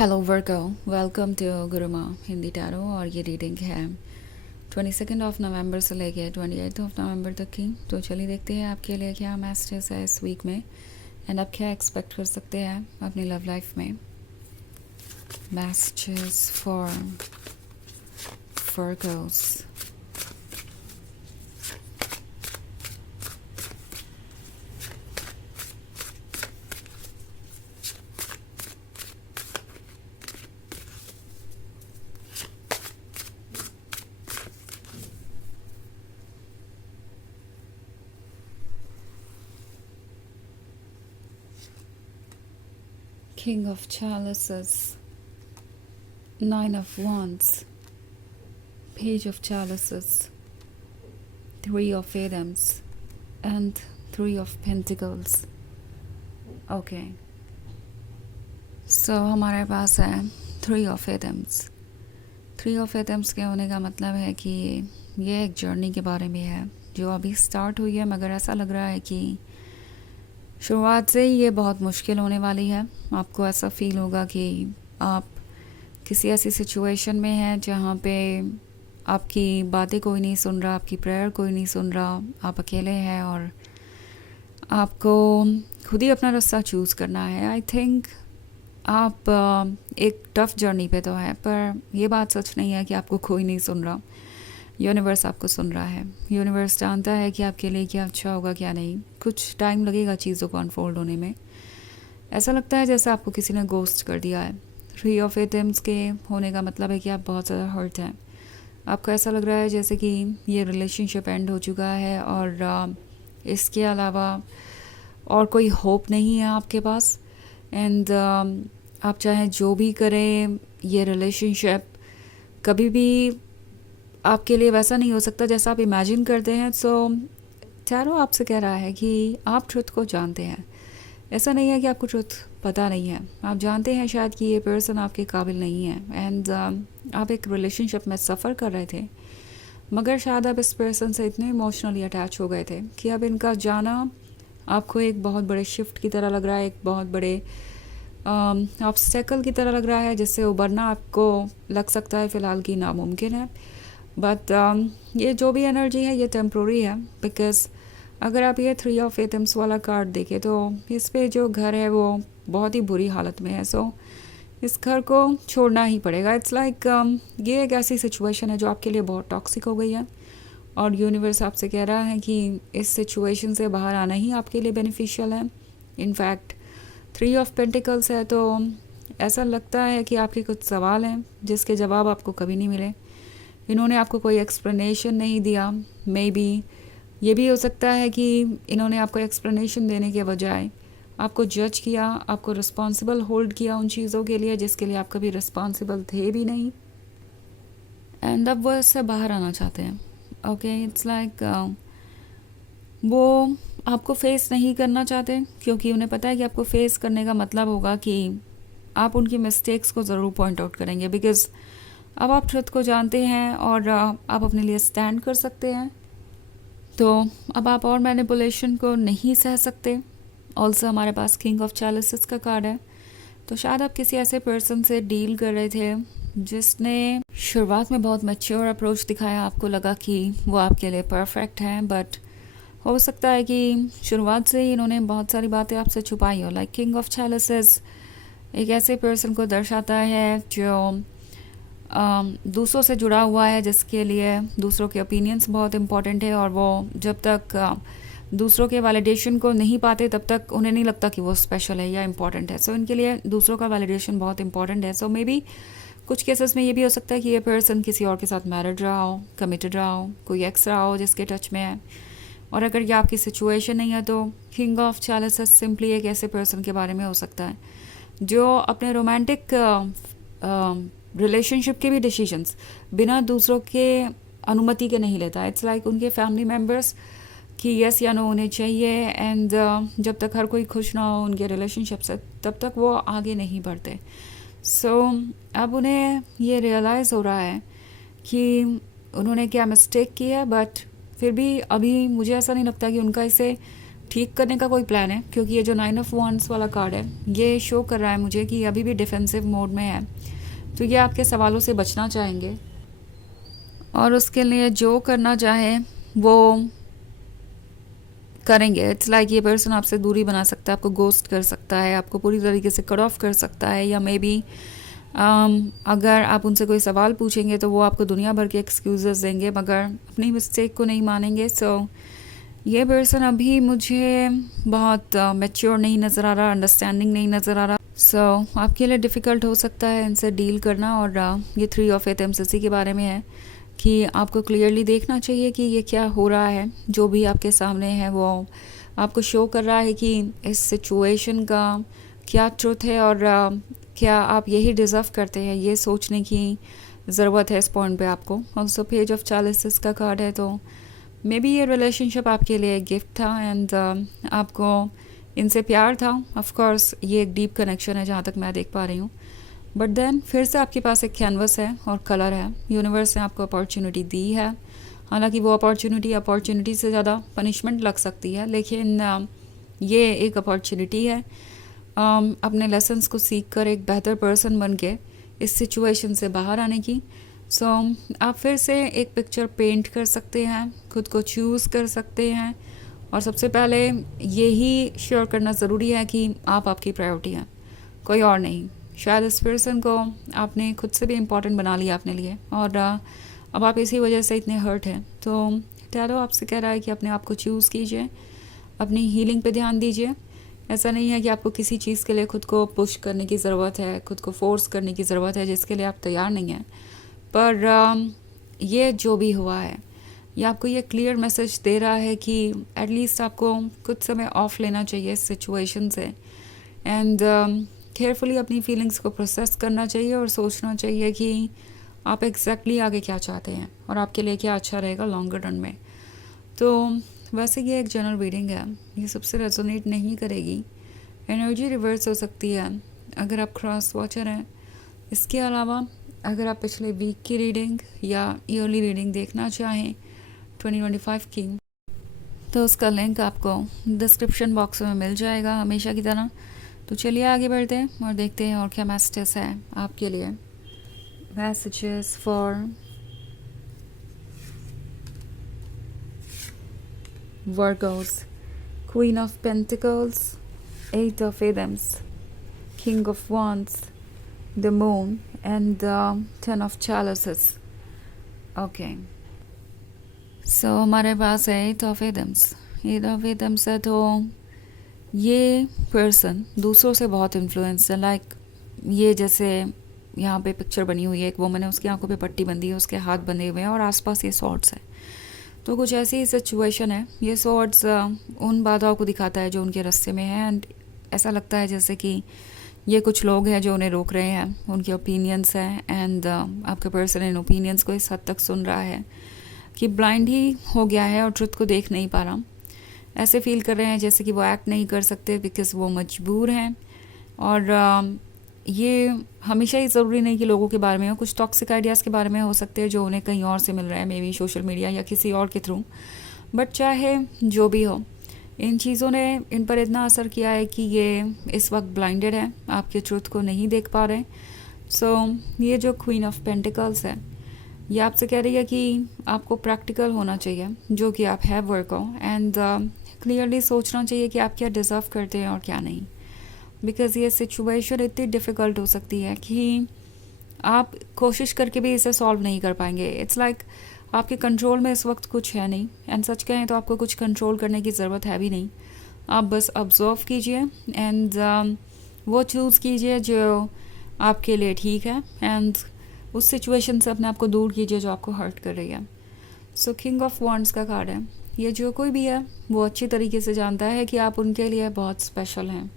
Hello Virgo, welcome to Guruma Hindi tarot. और ये reading है 22 ऑफ नवंबर से लेके 28 ऑफ नवंबर तक की। तो चलिए देखते हैं आपके लिए क्या मैसेजेस है इस वीक में एंड आप क्या एक्सपेक्ट कर सकते हैं अपनी लव लाइफ में। Messages for Virgo's. King of Chalices, Nine of Wands, Page of Chalices, Three of Atoms and Three of Pentacles. Okay, so हमारे पास है three of atoms. Three of atoms के होने का मतलब है कि ये एक जर्नी के बारे में है जो अभी स्टार्ट हुई है, मगर ऐसा लग रहा है कि शुरुआत से ही ये बहुत मुश्किल होने वाली है। आपको ऐसा फील होगा कि आप किसी ऐसी सिचुएशन में हैं जहाँ पे आपकी बातें कोई नहीं सुन रहा, आपकी प्रेयर कोई नहीं सुन रहा, आप अकेले हैं और आपको खुद ही अपना रास्ता चूज़ करना है। आई थिंक आप एक टफ़ जर्नी पे तो है, पर ये बात सच नहीं है कि आपको कोई नहीं सुन रहा। यूनिवर्स आपको सुन रहा है। यूनिवर्स जानता है कि आपके लिए क्या अच्छा होगा क्या नहीं। कुछ टाइम लगेगा चीज़ों को अनफोल्ड होने में। ऐसा लगता है जैसे आपको किसी ने गोस्ट कर दिया है। थ्री ऑफ एटम्स के होने का मतलब है कि आप बहुत ज़्यादा हर्ट हैं। आपको ऐसा लग रहा है जैसे कि ये रिलेशनशिप एंड हो चुका है और इसके अलावा और कोई होप नहीं है आपके पास। एंड आप चाहे जो भी करें, ये रिलेशनशिप कभी भी आपके लिए वैसा नहीं हो सकता जैसा आप इमेजिन करते हैं। सो टैरो आपसे कह रहा है कि आप ट्रुथ को जानते हैं। ऐसा नहीं है कि आपको ट्रुथ पता नहीं है। आप जानते हैं शायद कि ये पर्सन आपके काबिल नहीं है एंड आप एक रिलेशनशिप में सफ़र कर रहे थे, मगर शायद आप इस पर्सन से इतने इमोशनली अटैच हो गए थे कि अब इनका जाना आपको एक बहुत बड़े शिफ्ट की तरह लग रहा है, एक बहुत बड़े ऑब्स्टेकल की तरह लग रहा है जिससे उबरना आपको लग सकता है फ़िलहाल कि नामुमकिन है। बट ये जो भी एनर्जी है ये टेम्प्रोरी है, बिकॉज़ अगर आप ये थ्री ऑफ एटम्स वाला कार्ड देखें तो इस पे जो घर है वो बहुत ही बुरी हालत में है। सो इस घर को छोड़ना ही पड़ेगा। इट्स लाइक ये एक ऐसी सिचुएशन है जो आपके लिए बहुत टॉक्सिक हो गई है और यूनिवर्स आपसे कह रहा है कि इस सिचुएशन से बाहर आना ही आपके लिए बेनिफिशियल है। इनफैक्ट थ्री ऑफ पेंटिकल्स है तो ऐसा लगता है कि आपके कुछ सवाल हैं जिसके जवाब आपको कभी नहीं मिले। इन्होंने आपको कोई एक्सप्लेनेशन नहीं दिया। मे बी ये भी हो सकता है कि इन्होंने आपको एक्सप्लेनेशन देने के बजाय आपको जज किया, आपको रिस्पॉन्सिबल होल्ड किया उन चीज़ों के लिए जिसके लिए आप कभी रिस्पॉन्सिबल थे भी नहीं। एंड अब वो इससे बाहर आना चाहते हैं। ओके, इट्स लाइक वो आपको फेस नहीं करना चाहते क्योंकि उन्हें पता है कि आपको फेस करने का मतलब होगा कि आप उनकी मिस्टेक्स को ज़रूर पॉइंट आउट करेंगे। बिकॉज़ अब आप ट्रुथ को जानते हैं और आप अपने लिए स्टैंड कर सकते हैं। तो अब आप और मैनिपुलेशन को नहीं सह सकते। ऑल्सो हमारे पास किंग ऑफ चैलिसेस का कार्ड है, तो शायद आप किसी ऐसे पर्सन से डील कर रहे थे जिसने शुरुआत में बहुत मैच्योर अप्रोच दिखाया। आपको लगा कि वो आपके लिए परफेक्ट है, बट हो सकता है कि शुरुआत से ही इन्होंने बहुत सारी बातें आपसे छुपाई हो। लाइक किंग ऑफ चैलिसेस एक ऐसे पर्सन को दर्शाता है जो दूसरों से जुड़ा हुआ है, जिसके लिए दूसरों के ओपिनियंस बहुत इम्पॉर्टेंट है और वो जब तक दूसरों के वैलिडेशन को नहीं पाते तब तक उन्हें नहीं लगता कि वो स्पेशल है या इम्पॉर्टेंट है। सो इनके लिए दूसरों का वैलिडेशन बहुत इंपॉर्टेंट है। सो मे बी कुछ केसेस में ये भी हो सकता है कि ये पर्सन किसी और के साथ मैरिड रहा हो, कमिटेड रहा हो, कोई एक्स रहा हो जिसके टच में है। और अगर ये आपकी सिचुएशन नहीं है तो किंग ऑफ चैलिसेस सिंपली एक ऐसे पर्सन के बारे में हो सकता है जो अपने रोमांटिक रिलेशनशिप के भी डिसीजंस बिना दूसरों के अनुमति के नहीं लेता। इट्स लाइक उनके फैमिली मेम्बर्स कि यस या नो उन्हें चाहिए एंड जब तक हर कोई खुश ना हो उनके रिलेशनशिप से तब तक वो आगे नहीं बढ़ते। सो अब उन्हें ये रियलाइज़ हो रहा है कि उन्होंने क्या मिस्टेक की है, बट फिर भी अभी मुझे ऐसा नहीं लगता कि उनका इसे ठीक करने का कोई प्लान है, क्योंकि ये जो 9 ऑफ वॉन्ड्स वाला कार्ड है ये शो कर रहा है मुझे कि अभी भी डिफेंसिव मोड में है। तो ये आपके सवालों से बचना चाहेंगे और उसके लिए जो करना चाहे वो करेंगे। इट्स लाइक ये पर्सन आपसे दूरी बना सकता है, आपको गोस्ट कर सकता है, आपको पूरी तरीके से कट ऑफ कर सकता है, या मे बी अगर आप उनसे कोई सवाल पूछेंगे तो वो आपको दुनिया भर के एक्सक्यूज़ेस देंगे मगर अपनी मिस्टेक को नहीं मानेंगे। सो ये पर्सन अभी मुझे बहुत मैच्योर नहीं नज़र आ रहा, अंडरस्टैंडिंग नहीं नज़र आ रहा। सो आपके लिए डिफ़िकल्ट हो सकता है इनसे डील करना। और ये 3 ऑफ एथम्स इसी के बारे में है कि आपको क्लियरली देखना चाहिए कि ये क्या हो रहा है। जो भी आपके सामने है वो आपको शो कर रहा है कि इस सिचुएशन का क्या ट्रुथ है और क्या आप यही डिज़र्व करते हैं, ये सोचने की ज़रूरत है इस पॉइंट पे आपको। ऑल्सो पेज ऑफ चालीस का कार्ड है, तो मे बी ये रिलेशनशिप आपके लिए एक गिफ्ट था एंड आपको इनसे प्यार था। ऑफ कोर्स ये एक डीप कनेक्शन है जहाँ तक मैं देख पा रही हूँ, बट देन फिर से आपके पास एक कैनवस है और कलर है। यूनिवर्स ने आपको अपॉर्चुनिटी दी है, हालांकि वो अपॉर्चुनिटी से ज़्यादा पनिशमेंट लग सकती है, लेकिन ये एक अपॉर्चुनिटी है अपने लेसन्स को सीख कर एक बेहतर पर्सन बन के इस सिचुएशन से बाहर आने की। सो आप फिर से एक पिक्चर पेंट कर सकते हैं, खुद को चूज़ कर सकते हैं, और सबसे पहले यही श्योर करना ज़रूरी है कि आप आपकी प्रायोरिटी हैं, कोई और नहीं। शायद इस पर्सन को आपने खुद से भी इम्पोर्टेंट बना लिया अपने लिए, और अब आप इसी वजह से इतने हर्ट हैं। तो टैरो आपसे कह रहा है कि अपने आप को चूज़ कीजिए, अपनी हीलिंग पे ध्यान दीजिए। ऐसा नहीं है कि आपको किसी चीज़ के लिए खुद को पुश करने की ज़रूरत है, खुद को फोर्स करने की ज़रूरत है जिसके लिए आप तैयार नहीं हैं। पर ये जो भी हुआ है ये आपको ये क्लियर मैसेज दे रहा है कि एटलीस्ट आपको कुछ समय ऑफ लेना चाहिए इस सिचुएशन से एंड केयरफुली अपनी फीलिंग्स को प्रोसेस करना चाहिए और सोचना चाहिए कि आप एग्जैक्टली आगे क्या चाहते हैं और आपके लिए क्या अच्छा रहेगा लॉन्गर रन में। तो वैसे ये एक जनरल रीडिंग है, ये सबसे रेजोनेट नहीं करेगी, एनर्जी रिवर्स हो सकती है अगर आप क्रॉस वॉचर हैं। इसके अलावा अगर आप पिछले वीक की रीडिंग या ईयरली रीडिंग देखना चाहें 2025 की, तो उसका लिंक आपको डिस्क्रिप्शन बॉक्स में मिल जाएगा हमेशा की तरह। तो चलिए आगे बढ़ते हैं और देखते हैं और क्या मैसेजेस है आपके लिए। Messages for Virgos, queen of pentacles, 8 of Adams, king of wands, the moon and 10 of chalices. Okay, so हमारे पास है 8 ऑफ एडम्स। 8 ऑफ एडम्स है तो ये पर्सन दूसरों से बहुत इन्फ्लुएंस है। लाइक ये जैसे यहाँ पे पिक्चर बनी हुई है, एक वुमन है, उसकी आंखों पे पट्टी बंधी है, उसके हाथ बंधे हुए हैं और आसपास ये सॉर्ड्स है। तो कुछ ऐसी सिचुएशन है, ये सॉर्ड्स उन बाधाओं को दिखाता है जो उनके रास्ते में है एंड ऐसा लगता है जैसे कि ये कुछ लोग हैं जो उन्हें रोक रहे हैं, उनके ओपिनियंस हैं एंड आपका पर्सन इन ओपिनियंस को इस हद तक सुन रहा है कि ब्लाइंड ही हो गया है और ट्रुथ को देख नहीं पा रहा। ऐसे फील कर रहे हैं जैसे कि वो एक्ट नहीं कर सकते बिकॉज वो मजबूर हैं। और ये हमेशा ही ज़रूरी नहीं कि लोगों के बारे में हो, कुछ टॉक्सिक आइडियाज़ के बारे में हो सकते हैं जो उन्हें कहीं और से मिल रहे हैं, मे बी सोशल मीडिया या किसी और के थ्रू। बट चाहे जो भी हो, इन चीज़ों ने इन पर इतना असर किया है कि ये इस वक्त ब्लाइंडेड है, आपके ट्रुथ को नहीं देख पा रहे। सो ये जो क्वीन ऑफ पेंटिकल्स है ये आपसे कह रही है कि आपको प्रैक्टिकल होना चाहिए जो कि आप है वर्क हो एंड क्लियरली सोचना चाहिए कि आप क्या डिज़र्व करते हैं और क्या नहीं। बिकॉज़ ये सिचुएशन इतनी डिफ़िकल्ट हो सकती है कि आप कोशिश करके भी इसे सॉल्व नहीं कर पाएंगे। इट्स लाइक आपके कंट्रोल में इस वक्त कुछ है नहीं, एंड सच कहें तो आपको कुछ कंट्रोल करने की ज़रूरत है भी नहीं। आप बस ऑब्जर्व कीजिए एंड वो चूज़ कीजिए जो आपके लिए ठीक है एंड उस सिचुएशन से अपने आप को दूर कीजिए जो आपको हर्ट कर रही है। सो किंग ऑफ वॉन्ड्स का कार्ड है, ये जो कोई भी है वो अच्छी तरीके से जानता है कि आप उनके लिए बहुत स्पेशल हैं।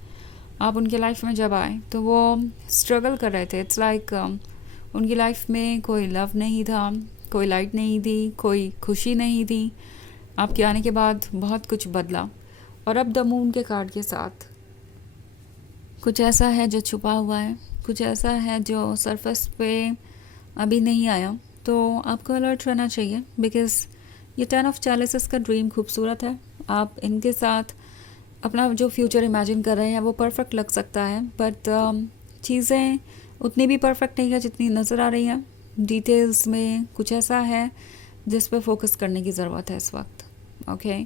आप उनके लाइफ में जब आए तो वो स्ट्रगल कर रहे थे। इट्स लाइक उनकी लाइफ में कोई लव नहीं था, कोई लाइट नहीं थी, कोई खुशी नहीं थी। आपके आने के बाद बहुत कुछ बदला और अब द मून के कार्ड के साथ कुछ ऐसा है जो छुपा हुआ है, कुछ ऐसा है जो सरफेस पे अभी नहीं आया। तो आपको अलर्ट रहना चाहिए बिकॉज़ ये 10 ऑफ चैलिसेस का ड्रीम खूबसूरत है। आप इनके साथ अपना जो फ्यूचर इमेजिन कर रहे हैं वो परफेक्ट लग सकता है, बट चीज़ें उतनी भी परफेक्ट नहीं है जितनी नज़र आ रही हैं। डिटेल्स में कुछ ऐसा है जिस पर फोकस करने की ज़रूरत है इस वक्त। ओके,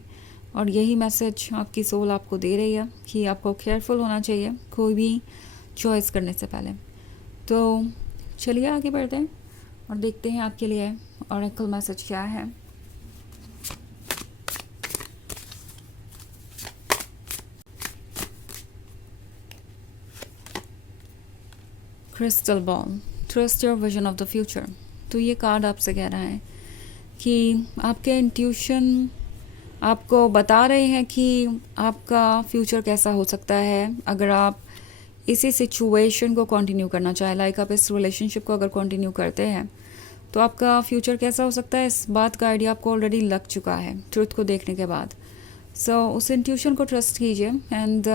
और यही मैसेज आपकी सोल आपको दे रही है कि आपको केयरफुल होना चाहिए कोई भी चॉइस करने से पहले। तो चलिए आगे बढ़ते हैं और देखते हैं आपके लिए ऑरेकल मैसेज क्या है। Crystal ball, trust your vision of the future. तो ये कार्ड आपसे कह रहा है कि आपके इंट्यूशन आपको बता रहे हैं कि आपका फ्यूचर कैसा हो सकता है अगर आप इसी सिचुएशन को कंटिन्यू करना चाहें। लाइक आप इस रिलेशनशिप को अगर कंटिन्यू करते हैं तो आपका फ्यूचर कैसा हो सकता है, इस बात का आइडिया आपको ऑलरेडी लग चुका है ट्रुथ को देखने के बाद। सो उस इंट्यूशन को ट्रस्ट कीजिए एंड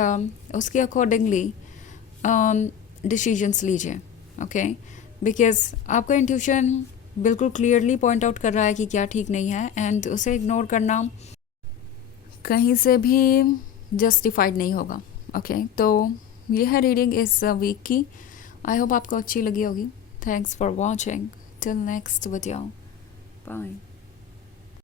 उसके अकॉर्डिंगली डिसीजंस लीजिए। ओके, बिकॉज आपका इंट्यूशन बिल्कुल क्लियरली पॉइंट आउट कर रहा है कि क्या ठीक नहीं है, एंड उसे इग्नोर करना कहीं से भी जस्टिफाइड नहीं होगा। ओके, तो ये है रीडिंग इस वीक की। आई होप आपको अच्छी लगी होगी। Thanks for watching. Till next video, bye.